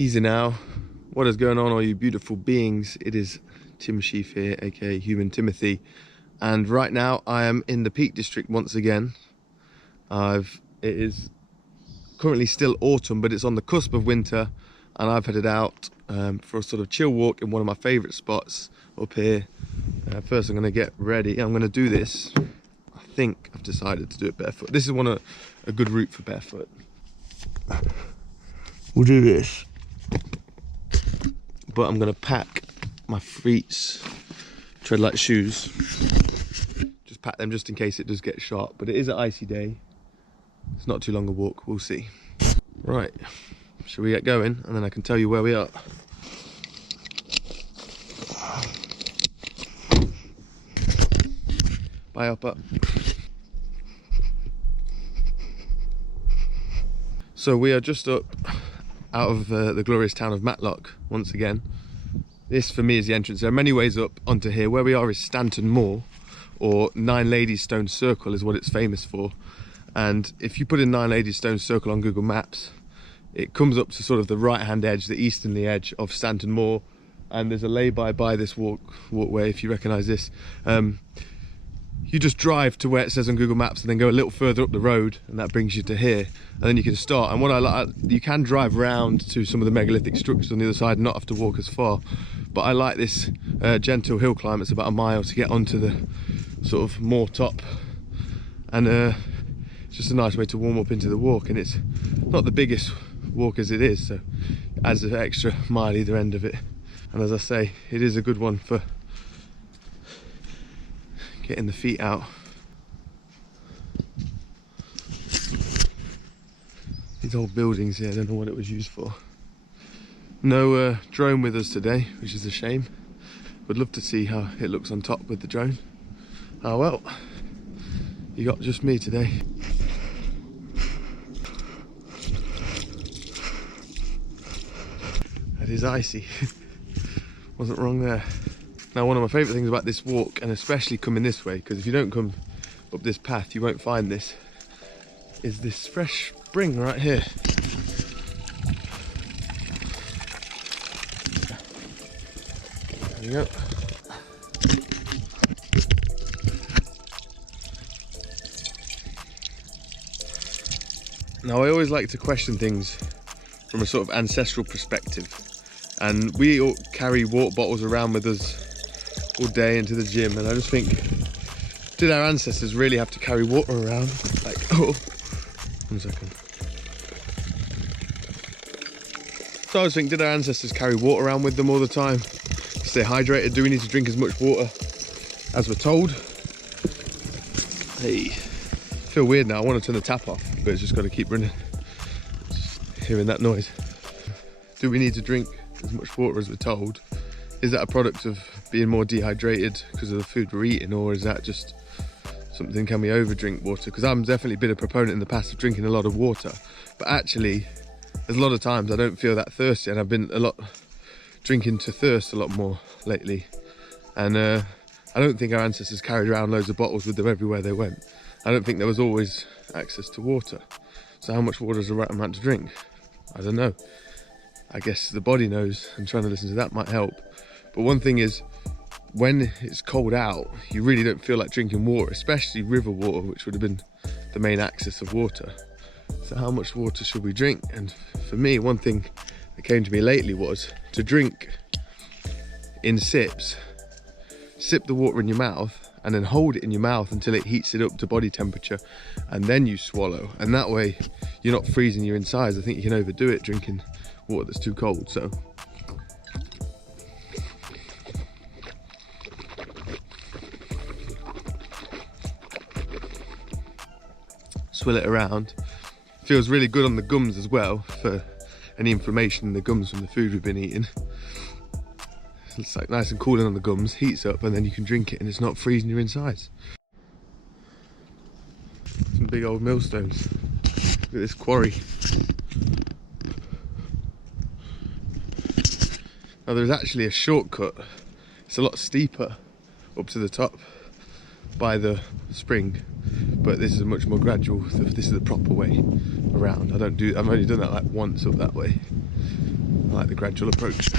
Easy now. What is going on, all you beautiful beings? It is Tim Shieff here, aka Human Timothy, and right now I am in the Peak District once again. It is currently still autumn, but it's on the cusp of winter, and I've headed out for a sort of chill walk in one of my favourite spots up here. First I'm going to get ready. I'm going to do this. I think I've decided to do it barefoot. This is a good route for barefoot. We'll do this. But I'm going to pack my feet, tread light shoes. Just pack them just in case it does get sharp. But it is an icy day. It's not too long a walk. We'll see. Right. Shall we get going? And then I can tell you where we are. Bye, Upper. So we are just up out of the glorious town of Matlock once again. This for me is the entrance. There are many ways up onto here. Where we are is Stanton Moor, or Nine Ladies Stone Circle is what it's famous for. And if you put in Nine Ladies Stone Circle on Google Maps, it comes up to sort of the right hand edge, the easterly edge of Stanton Moor, and there's a lay-by by this walkway, if you recognise this. You just drive to where it says on Google Maps and then go a little further up the road, and that brings you to here, and then you can start. And what I like, you can drive round to some of the megalithic structures on the other side and not have to walk as far, but I like this gentle hill climb. It's about a mile to get onto the sort of moor top, and it's just a nice way to warm up into the walk, and it's not the biggest walk as it is, so it adds an extra mile either end of it. And as I say, it is a good one for getting the feet out. These old buildings here, I don't know what it was used for. No drone with us today, which is a shame. Would love to see how it looks on top with the drone. Oh well, you got just me today. It is icy. Wasn't wrong there. Now, one of my favourite things about this walk, and especially coming this way, because if you don't come up this path you won't find this, is this fresh spring right here. There you go. Now, I always like to question things from a sort of ancestral perspective, and we all carry water bottles around with us all day into the gym, and I just think, did our ancestors really have to carry water around? Like, oh, 1 second. So I was thinking, did our ancestors carry water around with them all the time to stay hydrated? Do we need to drink as much water as we're told? Hey, I feel weird now. I want to turn the tap off, but it's just got to keep running. Just hearing that noise. Do we need to drink as much water as we're told? Is that a product of being more dehydrated because of the food we're eating, or is that just something, can we over drink water? Because I'm definitely been a proponent in the past of drinking a lot of water, but actually there's a lot of times I don't feel that thirsty, and I've been drinking to thirst a lot more lately. And I don't think our ancestors carried around loads of bottles with them everywhere they went. I don't think there was always access to water. So how much water is the right amount to drink? I don't know. I guess the body knows, and trying to listen to that might help. But one thing is, when it's cold out, you really don't feel like drinking water, especially river water, which would have been the main access of water. So how much water should we drink? And for me, one thing that came to me lately was to drink in sips. Sip the water in your mouth and then hold it in your mouth until it heats it up to body temperature, and then you swallow. And that way you're not freezing your insides. I think you can overdo it drinking water that's too cold. So swill it around. Feels really good on the gums as well, for any inflammation in the gums from the food we've been eating. It's like nice and cooling on the gums, heats up, and then you can drink it and it's not freezing your insides. Some big old millstones. Look at this quarry. Now there's actually a shortcut. It's a lot steeper up to the top by the spring, but this is a much more gradual. This is the proper way around. I've only done that like once up that way. I like the gradual approach.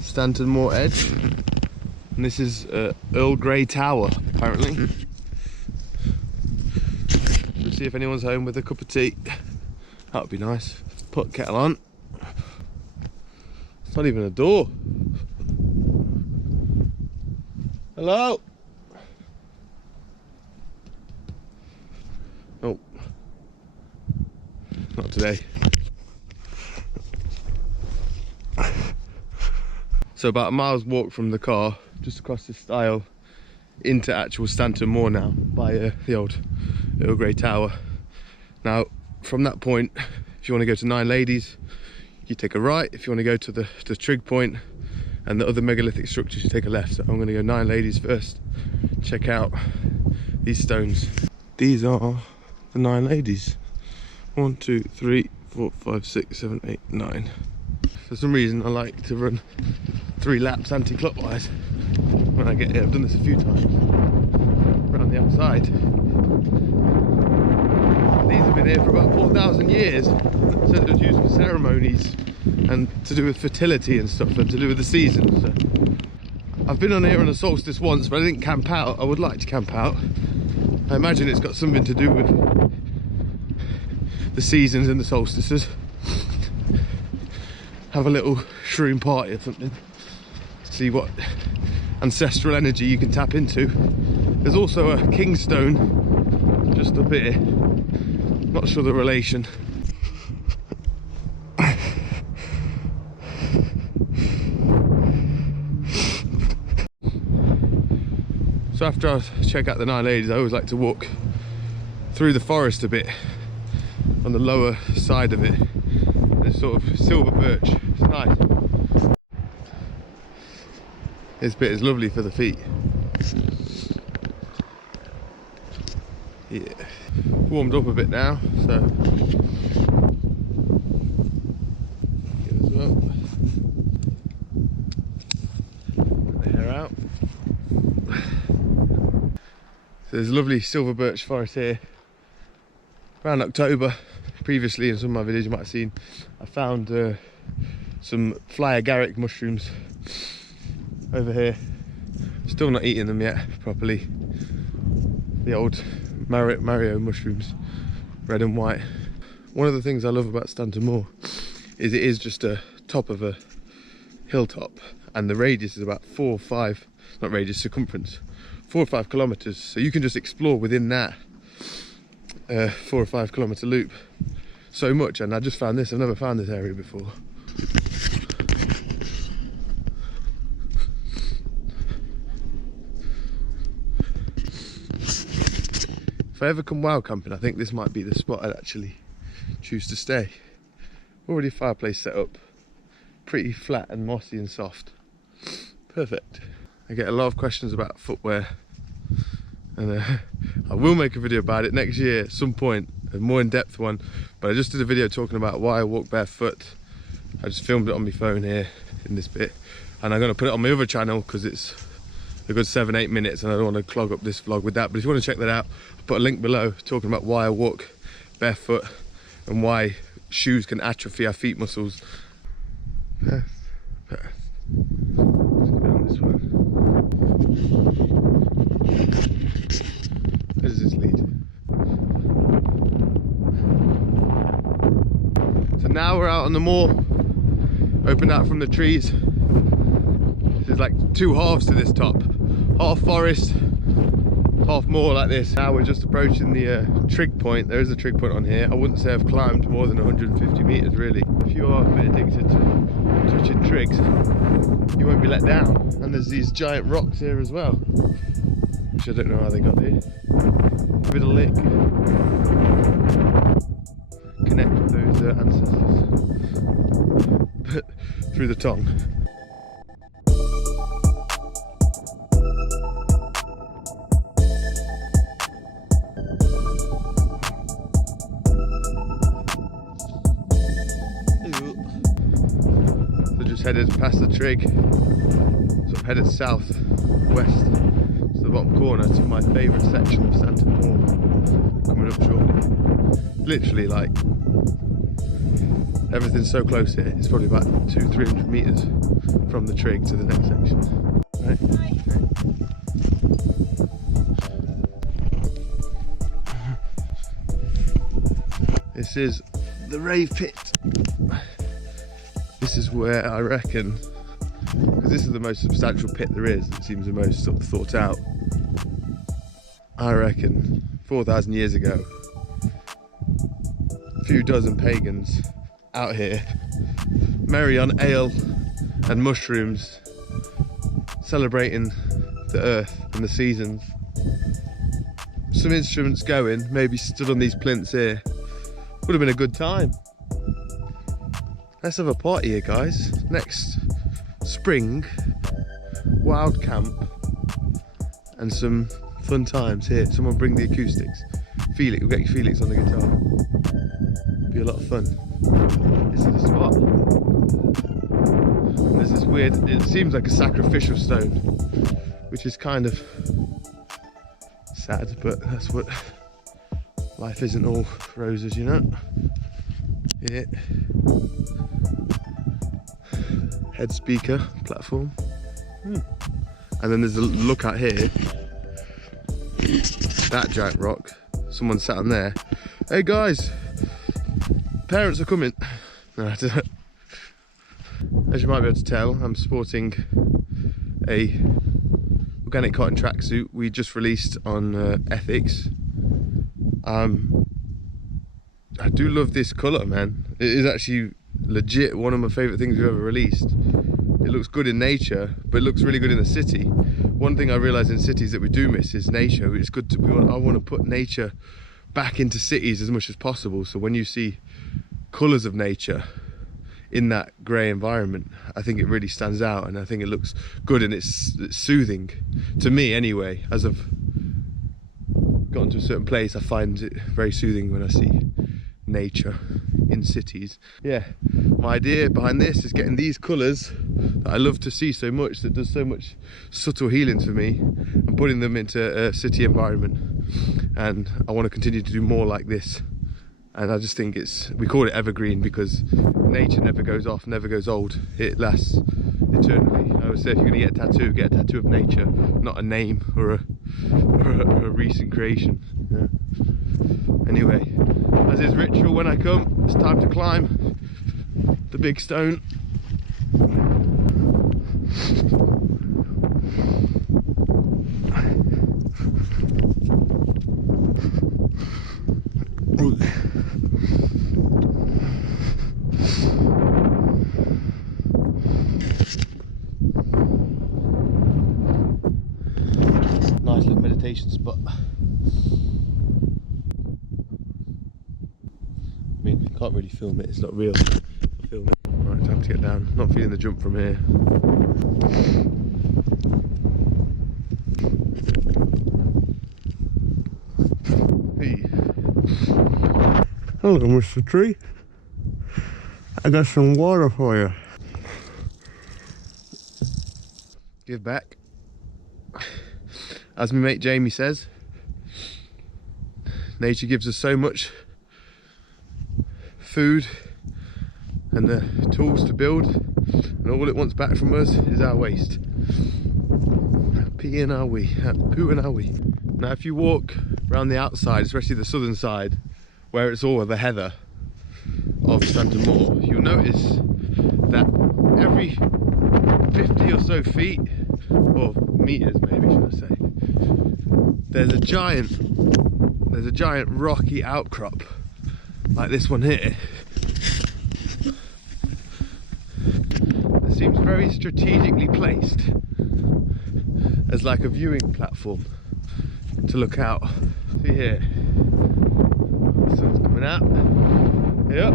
Stanton Moor edge, and this is Earl Grey Tower apparently. We'll see if anyone's home with a cup of tea. That would be nice. Put kettle on. It's not even a door. Hello? Oh, not today. So about a mile's walk from the car, just across this stile into actual Stanton Moor now, by the old Earl Grey Tower. Now, from that point, if you want to go to Nine Ladies, you take a right. If you want to go to the trig point and the other megalithic structures, you take a left. So I'm going to go Nine Ladies first, check out these stones. These are the Nine Ladies. 1, 2, 3, 4, 5, 6, 7, 8, 9. For some reason, I like to run 3 laps anti-clockwise when I get here. I've done this a few times around the outside. These have been here for about 4,000 years. So it was used for ceremonies and to do with fertility and stuff, and to do with the seasons. So I've been on here on a solstice once, but I didn't camp out. I would like to camp out. I imagine it's got something to do with the seasons and the solstices. Have a little shroom party or something. See what ancestral energy you can tap into. There's also a kingstone just up here. Not sure the relation. So after I check out the Nine Ladies, I always like to walk through the forest a bit on the lower side of it. There's sort of silver birch. It's nice. This bit is lovely for the feet. Yeah, warmed up a bit now, so good as well. Get the hair out. So there's a lovely silver birch forest here. Around October, previously in some of my videos you might have seen, I found some fly agaric mushrooms over here. Still not eating them yet properly. The old Mario mushrooms, red and white. One of the things I love about Stanton Moor is it is just a top of a hilltop, and the radius is about 4 or 5, not radius, circumference, 4 or 5 kilometers. So you can just explore within that 4 or 5 kilometer loop so much. And I just found this. I've never found this area before. If I ever come wild camping, I think this might be the spot I'd actually choose to stay. Already a fireplace set up, pretty flat and mossy and soft. Perfect. I get a lot of questions about footwear, and I will make a video about it next year at some point, a more in-depth one. But I just did a video talking about why I walk barefoot. I just filmed it on my phone here in this bit, and I'm going to put it on my other channel because it's a good 7-8 minutes and I don't want to clog up this vlog with that. But if you want to check that out, I'll put a link below talking about why I walk barefoot and why shoes can atrophy our feet muscles. Path. Let's go down this one. Where does this lead? So now we're out on the moor, opened out from the trees. There's like 2 halves to this top, half forest, half moor like this. Now we're just approaching the trig point. There is a trig point on here. I wouldn't say I've climbed more than 150 meters really. If you are a bit addicted to touching trigs, you won't be let down. And there's these giant rocks here as well, which I don't know how they got here. A bit of lick. Connect with those ancestors, but through the tongue. So just headed past the trig, so headed south west. corner to my favourite section of Stanton Moor coming up shortly. Literally, like, everything's so close here. It's probably about 200-300 metres from the trig to the next section. Right? This is the rave pit. This is where I reckon, because this is the most substantial pit there is, it seems the most sort of thought out. I reckon 4,000 years ago, a few dozen pagans out here, merry on ale and mushrooms, celebrating the earth and the seasons. Some instruments going, maybe stood on these plinths here. Would have been a good time. Let's have a party here, guys. Next spring, wild camp and some fun times here. Someone bring the acoustics. Felix, we'll get Felix on the guitar. Be a lot of fun. This is the spot. And there's this weird, it seems like a sacrificial stone, which is kind of sad, but that's what life isn't all roses, you know. Yeah. Head speaker platform. And then there's a look out here. That giant rock. Someone sat on there. Hey guys, parents are coming. No, I don't know. As you might be able to tell, I'm sporting a organic cotton tracksuit we just released on Ethics. I do love this colour, man. It is actually legit one of my favourite things we've ever released. It looks good in nature, but it looks really good in the city. One thing I realise in cities that we do miss is nature. It's good to, I want to put nature back into cities as much as possible. So when you see colours of nature in that grey environment, I think it really stands out, and I think it looks good, and it's soothing to me anyway. As I've gotten to a certain place, I find it very soothing when I see nature in cities. Yeah, my idea behind this is getting these colours that I love to see so much, that does so much subtle healing for me, and putting them into a city environment. And I want to continue to do more like this. And I just think we call it evergreen because nature never goes off, never goes old. It lasts eternally. I would say if you're going to get a tattoo of nature, not a name or a recent creation. Yeah. Anyway, as is ritual when I come, it's time to climb the big stone. Nice little meditation spot. I mean, I can't really film it, it's not real. I'll film it. Right, time to get down. Not feeling the jump from here. Hey. Hello, Mr. Tree. I got some water for you. Give back. As my mate Jamie says, nature gives us so much food and the tools to build, and all it wants back from us is our waste. Pee in our wee, poo in our wee. Now if you walk around the outside, especially the southern side, where it's all the heather of Stanton Moor, you'll notice that every 50 or so feet, or meters maybe should I say, there's a giant rocky outcrop like this one here. It seems very strategically placed as like a viewing platform to look out. See here, the sun's coming out. Yep.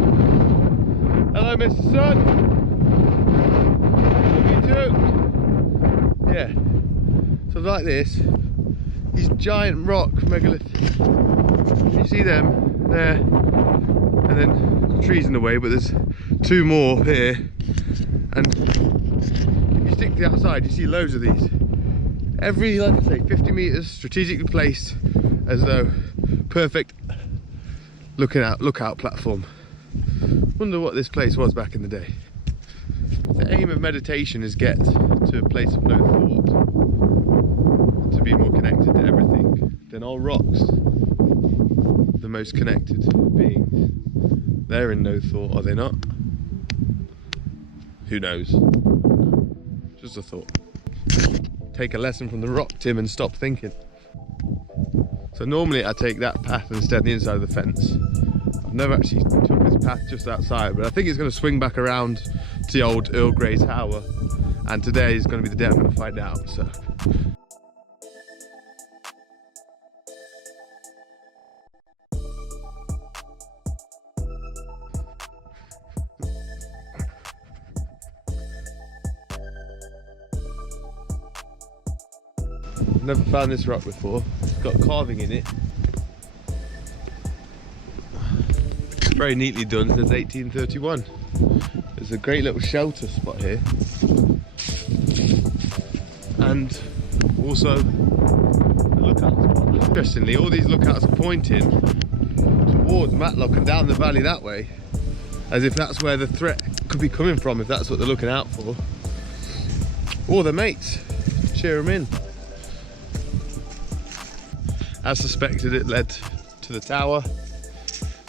Hello, Mr. Sun. Love you too. Yeah. So like this, these giant rock megaliths. You see them there, and then trees in the way, but there's two more here. And if you stick to the outside, you see loads of these Every, like I say, 50 meters strategically placed as though perfect lookout platform. Wonder what this place was back in the day. The aim of meditation is get to a place of no thought, to be more connected to everything. Then all rocks, the most connected beings, they're in no thought, are they not? Who knows? Just a thought. Take a lesson from the rock, Tim, and stop thinking. So normally I take that path and stay on the inside of the fence. I've never actually took this path just outside, but I think it's going to swing back around to the old Earl Grey Tower, and today is going to be the day I'm going to find out. So. Never found this rock before. It's got carving in it. Very neatly done, it says 1831. There's a great little shelter spot here. And also a lookout spot. Interestingly, all these lookouts are pointing towards Matlock and down the valley that way, as if that's where the threat could be coming from, if that's what they're looking out for. Or their mates, cheer them in. As suspected, it led to the tower.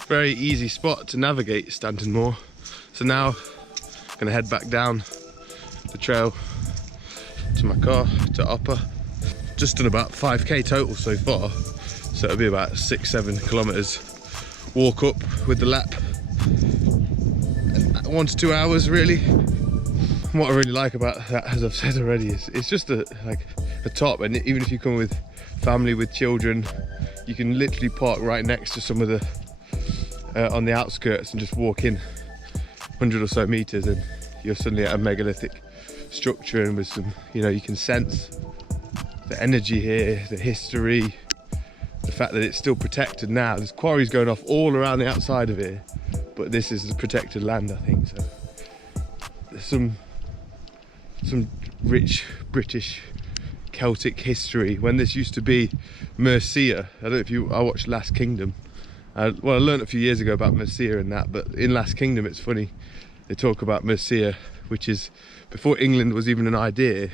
Very easy spot to navigate Stanton Moor. So now I'm gonna head back down the trail to my car, to Upper. Just done about 5k total so far. So it'll be about 6-7 kilometers walk up with the lap. 1 to 2 hours really. And what I really like about that, as I've said already, is it's just like a top, and even if you come with family with children, you can literally park right next to some of the on the outskirts and just walk in 100 or so meters, and you're suddenly at a megalithic structure, and with some, you know, you can sense the energy here, the history, the fact that it's still protected now. There's quarries going off all around the outside of here, but this is the protected land, I think. So there's some rich British Celtic history when this used to be Mercia. I don't know if I watched Last Kingdom. Well, I learned a few years ago about Mercia and that, but in Last Kingdom it's funny, they talk about Mercia, which is, before England was even an idea,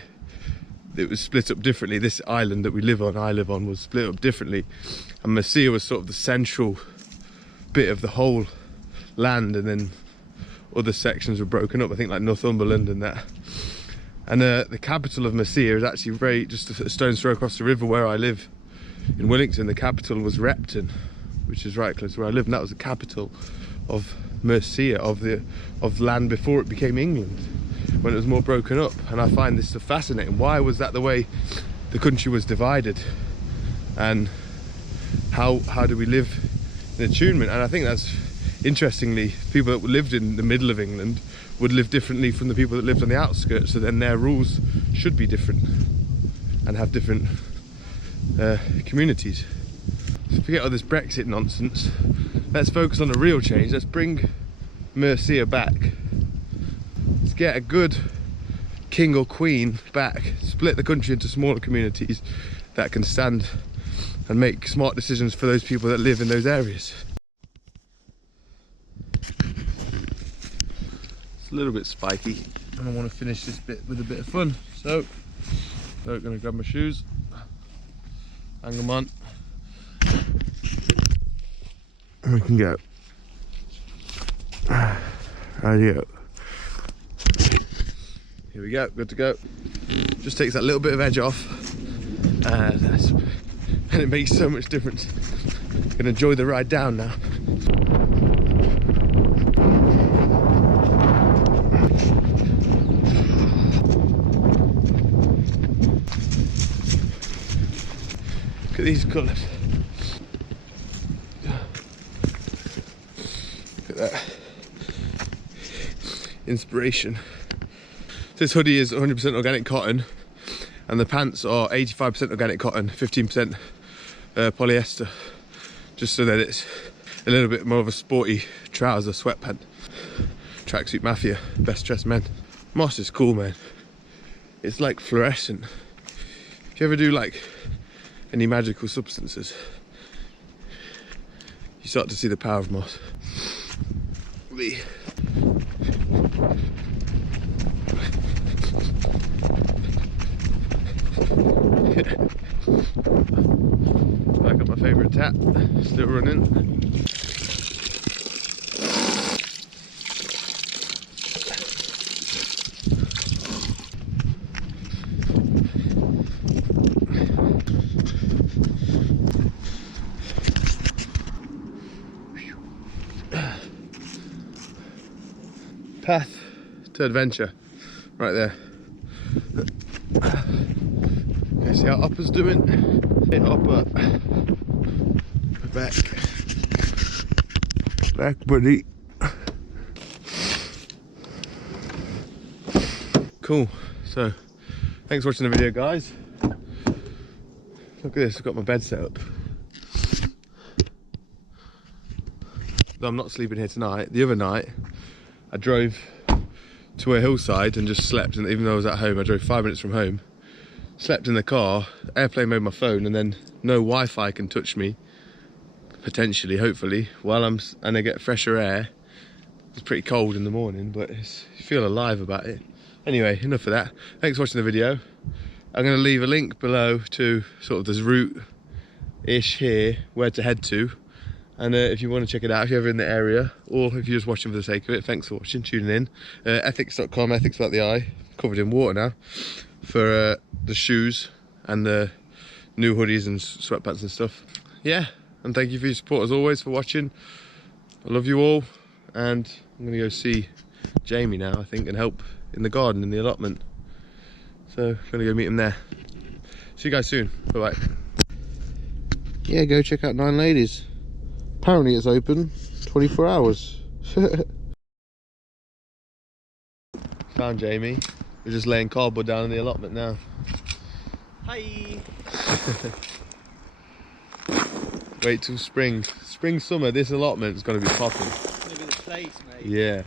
it was split up differently. This island that I live on was split up differently, and Mercia was sort of the central bit of the whole land, and then other sections were broken up, I think like Northumberland and that. And the capital of Mercia is actually just a stone's throw across the river where I live in Wellington. The capital was Repton, which is right close to where I live, and that was the capital of Mercia, of land before it became England, when it was more broken up. And I find this so fascinating. Why was that the way the country was divided, and how do we live in attunement? And I think that's, interestingly, people that lived in the middle of England would live differently from the people that lived on the outskirts, so then their rules should be different and have different communities. So forget all this Brexit nonsense. Let's focus on the real change. Let's bring Mercia back. Let's get a good king or queen back. Split the country into smaller communities that can stand and make smart decisions for those people that live in those areas. A little bit spiky, and I want to finish this bit with a bit of fun, so I'm going to grab my shoes, hang them on, and we can go. Rightio. Here we go, good to go. Just takes that little bit of edge off, and it makes so much difference. I'm going to enjoy the ride down now. Look at these colours. Look at that. Inspiration. This hoodie is 100% organic cotton, and the pants are 85% organic cotton, 15% polyester, just so that it's a little bit more of a sporty trouser sweatpant. Tracksuit Mafia, best dressed men. Moss is cool, man. It's like fluorescent. If you ever do like any magical substances, you start to see the power of moss. I got my favourite tap, still running. Path to adventure, right there. Okay, see how Upper's doing? Hey, Upper. Back. Back, buddy. Cool. So, thanks for watching the video, guys. Look at this, I've got my bed set up. Though I'm not sleeping here tonight. The other night, I drove to a hillside and just slept, and even though I was at home, I drove 5 minutes from home, slept in the car, airplane mode my phone, and then no Wi-Fi can touch me, potentially, hopefully, and I get fresher air. It's pretty cold in the morning, but you feel alive about it. Anyway, enough of that. Thanks for watching the video. I'm going to leave a link below to sort of this route-ish here, where to head to. And if you want to check it out, if you're ever in the area, or if you're just watching for the sake of it, thanks for watching, tuning in. Ethics.com, ethics without the eye, covered in water now, for the shoes and the new hoodies and sweatpants and stuff. Yeah, and thank you for your support as always, for watching. I love you all, and I'm going to go see Jamie now, I think, and help in the garden, in the allotment. So, I'm going to go meet him there. See you guys soon. Bye-bye. Yeah, go check out 9 Ladies. Apparently it's open 24 hours. Found Jamie. We're just laying cardboard down in the allotment now. Hi. Wait till spring. Spring, summer, this allotment's gonna be popping. It's gonna be the place, mate. Yeah.